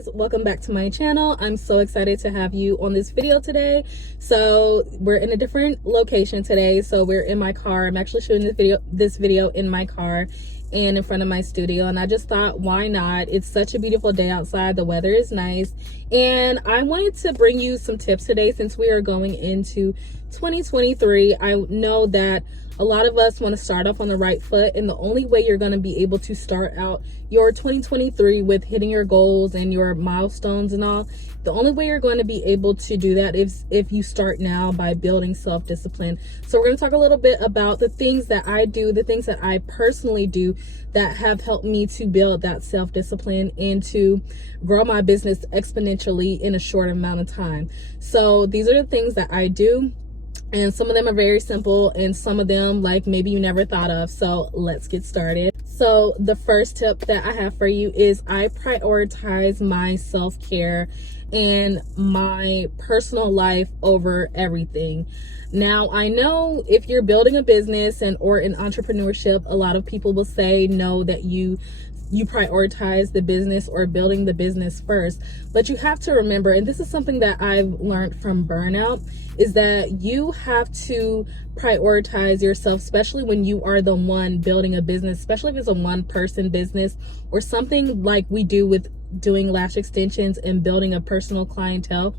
guys, welcome back to my channel. I'm so excited to have you on this video today. So we're in a different location today. So we're in my car. I'm actually shooting this video in my car and in front of my studio, and I just thought, why not? It's such a beautiful day outside. The weather is nice, and I wanted to bring you some tips today since we are going into 2023. I know that a lot of us want to start off on the right foot, and the only way you're going to be able to start out your 2023 with hitting your goals and your milestones and all, the only way you're going to be able to do that is if you start now by building self-discipline. So we're going to talk a little bit about the things that I do, the things that I personally do that have helped me to build that self-discipline and to grow my business exponentially in a short amount of time. So these are the things that I do. And some of them are very simple, and some of them like maybe you never thought of. So let's get started. So the first tip that I have for you is I prioritize my self-care and my personal life over everything. Now, I know if you're building a business or in entrepreneurship, a lot of people will say no, that you prioritize the business or building the business first. But you have to remember, and this is something that I've learned from burnout, is that you have to prioritize yourself, especially when you are the one building a business, especially if it's a one-person business or something like we do with doing lash extensions and building a personal clientele.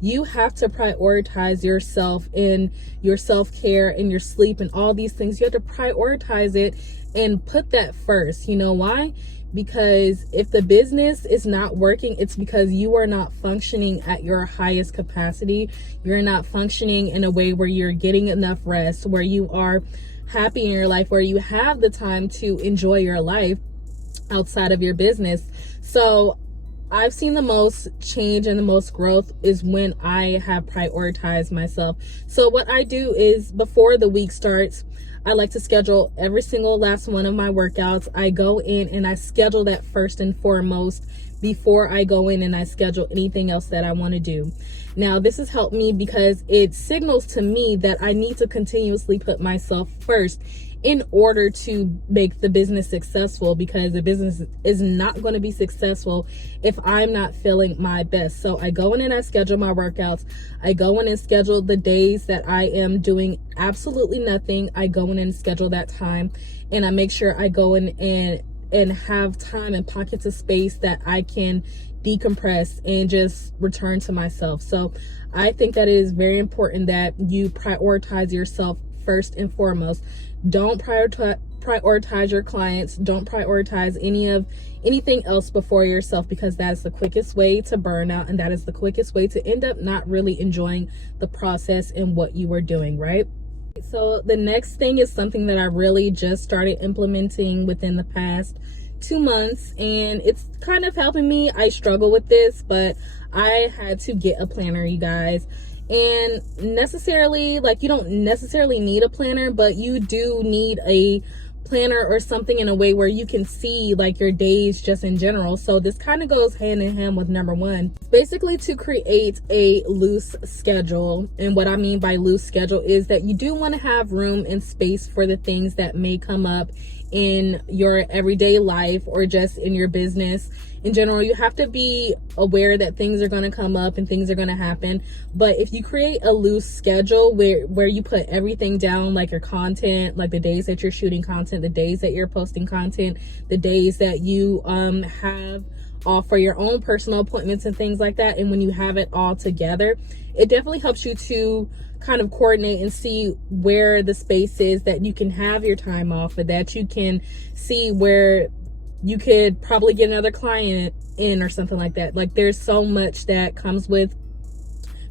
You have to prioritize yourself in your self-care and your sleep and all these things. You have to prioritize it and put that first. You know why? Because if the business is not working, it's because you are not functioning at your highest capacity. You're not functioning in a way where you're getting enough rest, where you are happy in your life, where you have the time to enjoy your life outside of your business. So I've seen the most change and the most growth is when I have prioritized myself. So what I do is before the week starts, I like to schedule every single last one of my workouts. I go in and I schedule that first and foremost before I go in and I schedule anything else that I want to do. Now, this has helped me because it signals to me that I need to continuously put myself first in order to make the business successful, because the business is not going to be successful if I'm not feeling my best. So I go in and I schedule my workouts. I go in and schedule the days that I am doing absolutely nothing. I go in and schedule that time, and I make sure I go in and have time and pockets of space that I can decompress and just return to myself. So I think that it is very important that you prioritize yourself first and foremost. Don't prioritize your clients. Don't prioritize anything else before yourself, because that is the quickest way to burn out, and that is the quickest way to end up not really enjoying the process and what you are doing, right? So the next thing is something that I really just started implementing within the past 2 months, and it's kind of helping me. I struggle with this, but I had to get a planner, you guys. And necessarily, like, you don't necessarily need a planner, but you do need a planner or something in a way where you can see like your days just in general. So this kind of goes hand in hand with number one. It's basically to create a loose schedule. And what I mean by loose schedule is that you do want to have room and space for the things that may come up in your everyday life or just in your business in general. You have to be aware that things are going to come up and things are going to happen. But if you create a loose schedule where you put everything down, like your content, like the days that you're shooting content, the days that you're posting content, the days that you have off for your own personal appointments and things like that, and when you have it all together, it definitely helps you to kind of coordinate and see where the space is that you can have your time off, or that you can see where you could probably get another client in or something like that. Like, there's so much that comes with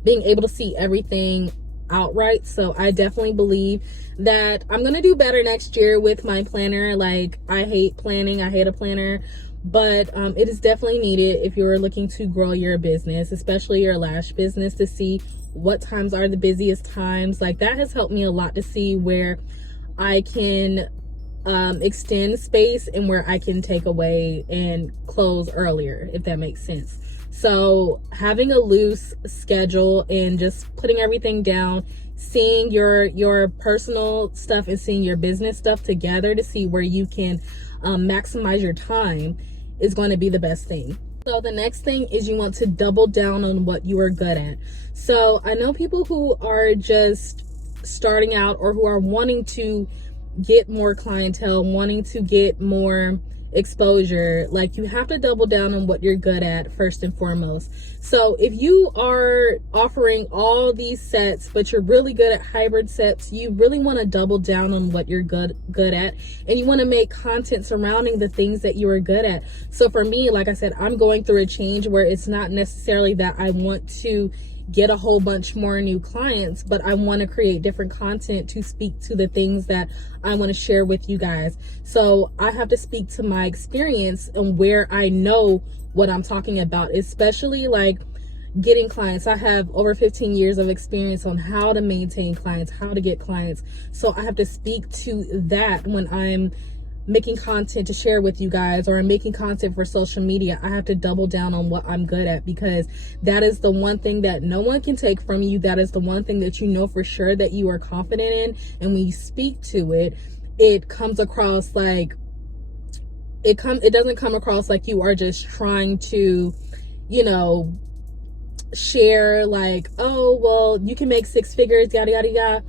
being able to see everything outright. So I definitely believe that I'm going to do better next year with my planner. Like, I hate planning. I hate a planner. But it is definitely needed if you're looking to grow your business, especially your lash business, to see what times are the busiest times. Like, that has helped me a lot to see where I can extend space and where I can take away and close earlier, if that makes sense. So having a loose schedule and just putting everything down, seeing your personal stuff and seeing your business stuff together to see where you can maximize your time is going to be the best thing. So the next thing is you want to double down on what you are good at. So I know people who are just starting out or who are wanting to get more clientele, wanting to get more exposure. Like, you have to double down on what you're good at first and foremost. So if you are offering all these sets, but you're really good at hybrid sets, you really want to double down on what you're good at, and you want to make content surrounding the things that you are good at. So for me, like I said, I'm going through a change where it's not necessarily that I want to get a whole bunch more new clients, but I want to create different content to speak to the things that I want to share with you guys. So I have to speak to my experience and where I know what I'm talking about, especially like getting clients. I have over 15 years of experience on how to maintain clients, how to get clients. So I have to speak to that when I'm making content to share with you guys, or I'm making content for social media. I have to double down on what I'm good at, because that is the one thing that no one can take from you. That is the one thing that you know for sure that you are confident in. And when you speak to it, it comes across like it doesn't come across like you are just trying to, you know, share like, oh, well, you can make 6 figures, yada yada yada.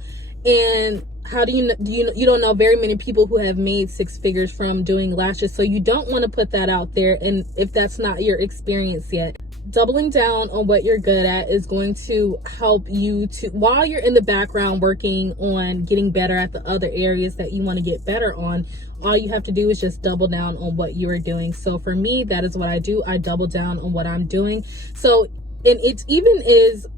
And how do you don't know very many people who have made 6 figures from doing lashes. So you don't want to put that out there, and if that's not your experience yet. Doubling down on what you're good at is going to help you to, while you're in the background working on getting better at the other areas that you want to get better on, all you have to do is just double down on what you are doing. So for me, that is what I do. I double down on what I'm doing. So, and it even is,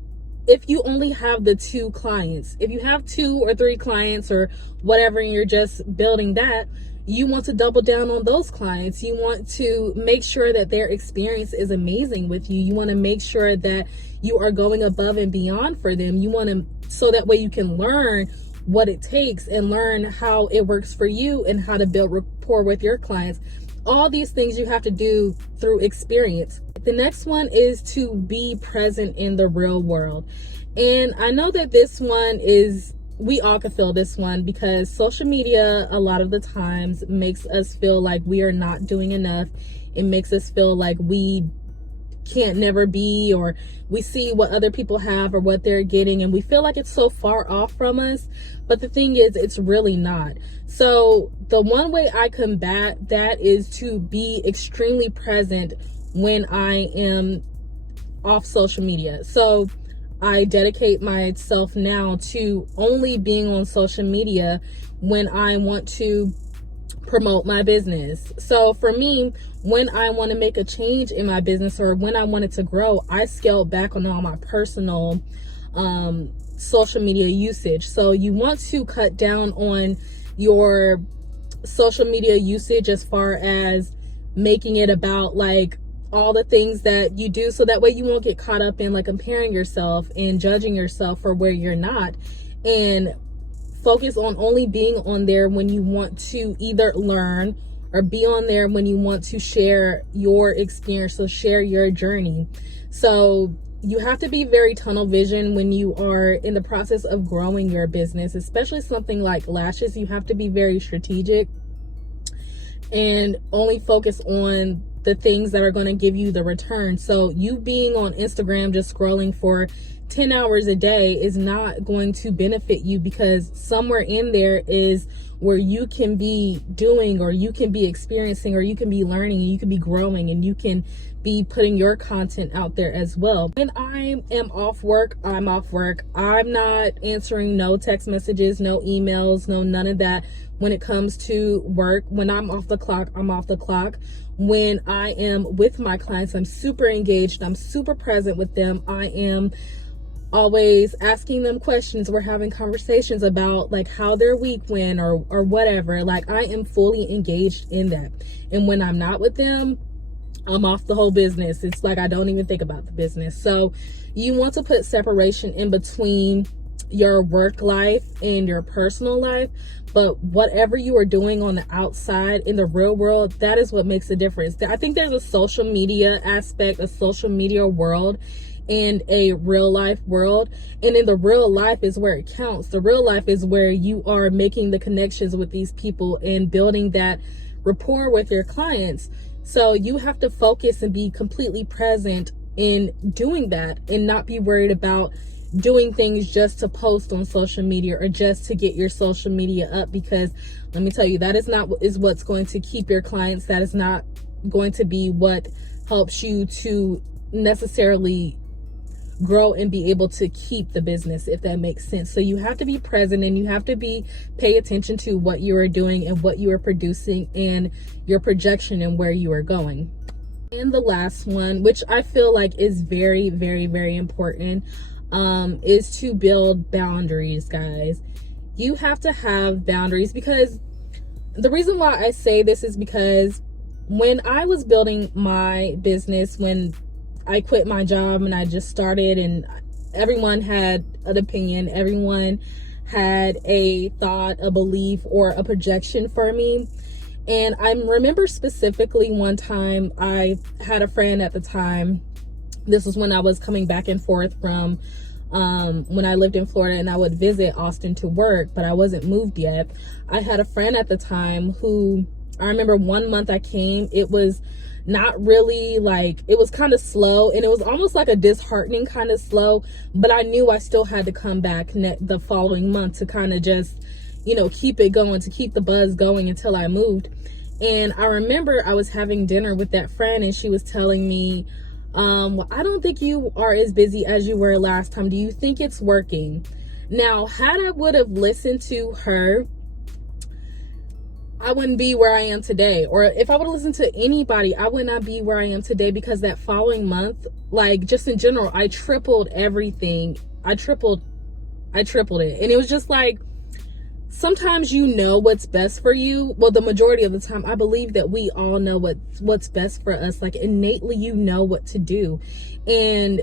if you only have the 2 clients, if you have 2 or 3 clients or whatever, and you're just building that, you want to double down on those clients. You want to make sure that their experience is amazing with you. You want to make sure that you are going above and beyond for them. You want to, so that way you can learn what it takes and learn how it works for you and how to build rapport with your clients. All these things you have to do through experience. The next one is to be present in the real world. And I know that this one is, we all can feel this one, because social media a lot of the times makes us feel like we are not doing enough. It makes us feel like we can't never be, or we see what other people have or what they're getting, and we feel like it's so far off from us. But the thing is, it's really not. So the one way I combat that is to be extremely present when I am off social media. So I dedicate myself now to only being on social media when I want to promote my business. So for me, when I want to make a change in my business, or when I want it to grow, I scaled back on all my personal social media usage. So you want to cut down on your social media usage as far as making it about like all the things that you do, so that way you won't get caught up in like comparing yourself and judging yourself for where you're not, and focus on only being on there when you want to either learn, or be on there when you want to share your experience, so share your journey. So you have to be very tunnel vision when you are in the process of growing your business, especially something like lashes. You have to be very strategic and only focus on the things that are going to give you the return. So you being on Instagram just scrolling for 10 hours a day is not going to benefit you, because somewhere in there is where you can be doing, or you can be experiencing, or you can be learning, and you can be growing, and you can be putting your content out there as well. When I am off work, I'm off work. I'm not answering no text messages, no emails, no none of that. When it comes to work, when I'm off the clock, I'm off the clock. When I am with my clients, I'm super engaged. I'm super present with them. I am always asking them questions. We're having conversations about like how their week went, or whatever. Like, I am fully engaged in that. And when I'm not with them, I'm off the whole business. It's like I don't even think about the business. So you want to put separation in between your work life and your personal life. But whatever you are doing on the outside in the real world, that is what makes a difference. I think there's a social media aspect, a social media world, and a real life world. And in the real life is where it counts. The real life is where you are making the connections with these people and building that rapport with your clients. So you have to focus and be completely present in doing that and not be worried about doing things just to post on social media or just to get your social media up, because let me tell you, that is what's going to keep your clients. That is not going to be what helps you to necessarily grow and be able to keep the business, if that makes sense. So you have to be present and you have to pay attention to what you are doing and what you are producing and your projection and where you are going. And the last one, which I feel like is very, very, very important, is to build boundaries, guys. You have to have boundaries, because the reason why I say this is because when I was building my business, when I quit my job and I just started, and everyone had an opinion, everyone had a thought, a belief, or a projection for me. And I remember specifically one time I had a friend at the time. This was when I was coming back and forth from when I lived in Florida, and I would visit Austin to work, but I wasn't moved yet. I had a friend at the time who, I remember one month I came, it was not really like, it was kind of slow, and it was almost like a disheartening kind of slow, but I knew I still had to come back the following month to kind of just, you know, keep it going, to keep the buzz going until I moved. And I remember I was having dinner with that friend, and she was telling me, well, I don't think you are as busy as you were last time. Do you think it's working? Now, had I would have listened to her, I wouldn't be where I am today. Or if I would have listened to anybody, I would not be where I am today, because that following month, like just in general, I tripled everything. I tripled it. And it was just like, sometimes you know what's best for you. Well, the majority of the time, I believe that we all know what's best for us. Like innately, you know what to do. And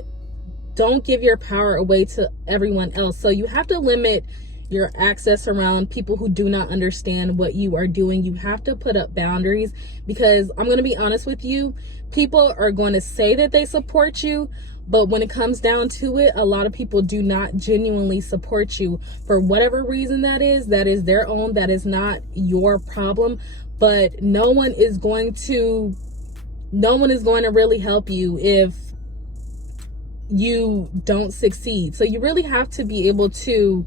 don't give your power away to everyone else. So you have to limit your access around people who do not understand what you are doing. You have to put up boundaries, because I'm going to be honest with you, people are going to say that they support you, but when it comes down to it, a lot of people do not genuinely support you for whatever reason that is their own. That is not your problem. But no one is going to really help you if you don't succeed. So you really have to be able to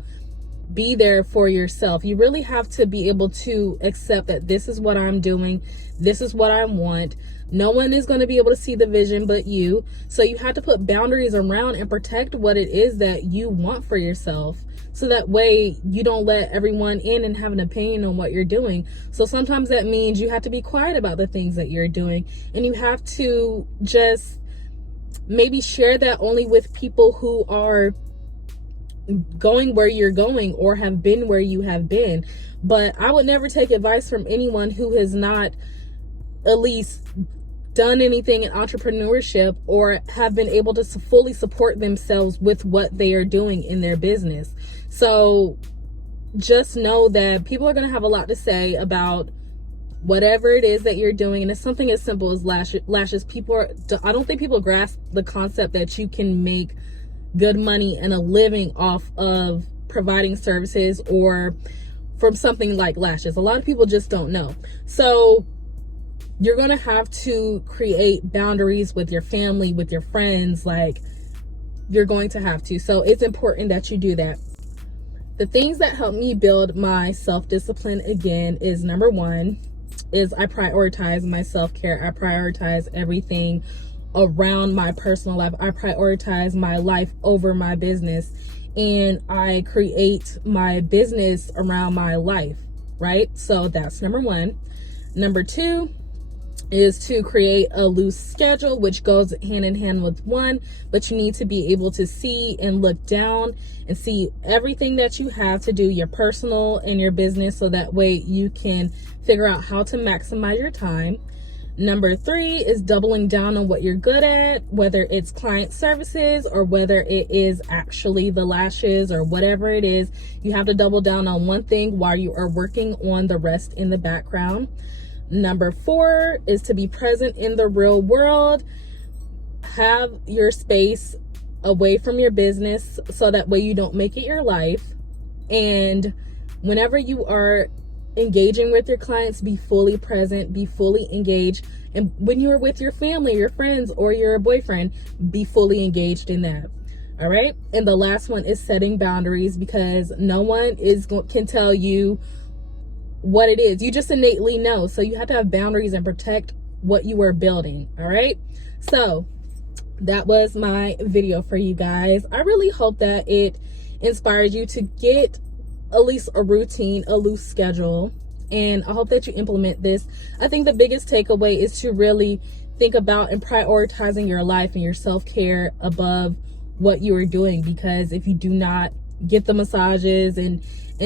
be there for yourself. You really have to be able to accept that this is what I'm doing. This is what I want. No one is going to be able to see the vision but you. So you have to put boundaries around and protect what it is that you want for yourself. So that way you don't let everyone in and have an opinion on what you're doing. So sometimes that means you have to be quiet about the things that you're doing. And you have to just maybe share that only with people who are going where you're going or have been where you have been. But I would never take advice from anyone who has not at least done anything in entrepreneurship or have been able to fully support themselves with what they are doing in their business. So just know that people are going to have a lot to say about whatever it is that you're doing. And it's something as simple as lashes. I don't think people grasp the concept that you can make good money and a living off of providing services or from something like lashes. A lot of people just don't know. So you're going to have to create boundaries with your family, with your friends. Like, you're going to have to. So it's important that you do that. The things that help me build my self-discipline, again, is number one, is I prioritize my self-care. I prioritize everything around my personal life. I prioritize my life over my business, and I create my business around my life, right? So that's number one. Number two is to create a loose schedule, which goes hand in hand with one, but you need to be able to see and look down and see everything that you have to do, your personal and your business, so that way you can figure out how to maximize your time. Number three is doubling down on what you're good at, whether it's client services or whether it is actually the lashes or whatever it is. You have to double down on one thing while you are working on the rest in the background. Number four is to be present in the real world. Have your space away from your business so that way you don't make it your life. And whenever you are engaging with your clients, be fully present, be fully engaged. And when you're with your family, your friends, or your boyfriend, be fully engaged in that. All right. And the last one is setting boundaries, because no one can tell you what it is. You just innately know. So you have to have boundaries and protect what you are building. All right. So that was my video for you guys. I really hope that it inspires you to get at least a routine, a loose schedule, and I hope that you implement this. I think the biggest takeaway is to really think about and prioritizing your life and your self-care above what you are doing, because if you do not get the massages and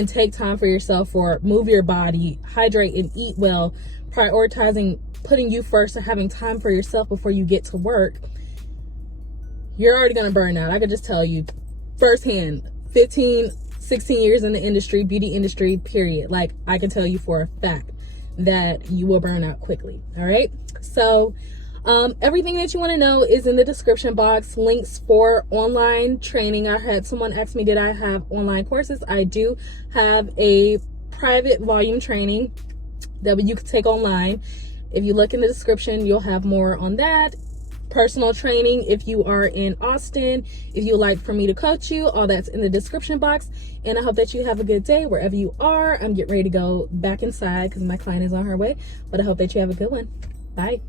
take time for yourself, or move your body, hydrate and eat well, prioritizing putting you first and having time for yourself before you get to work, you're already going to burn out. I could just tell you firsthand, 16 years in the industry, beauty industry, period. Like, I can tell you for a fact that you will burn out quickly. All right. So everything that you want to know is in the description box. Links for online training. I had someone ask me, did I have online courses? I do have a private volume training that you can take online. If you look in the description, you'll have more on that. Personal training, if you are in Austin, if you like for me to coach you, all that's in the description box. And I hope that you have a good day wherever you are. I'm getting ready to go back inside because my client is on her way, but I hope that you have a good one. Bye.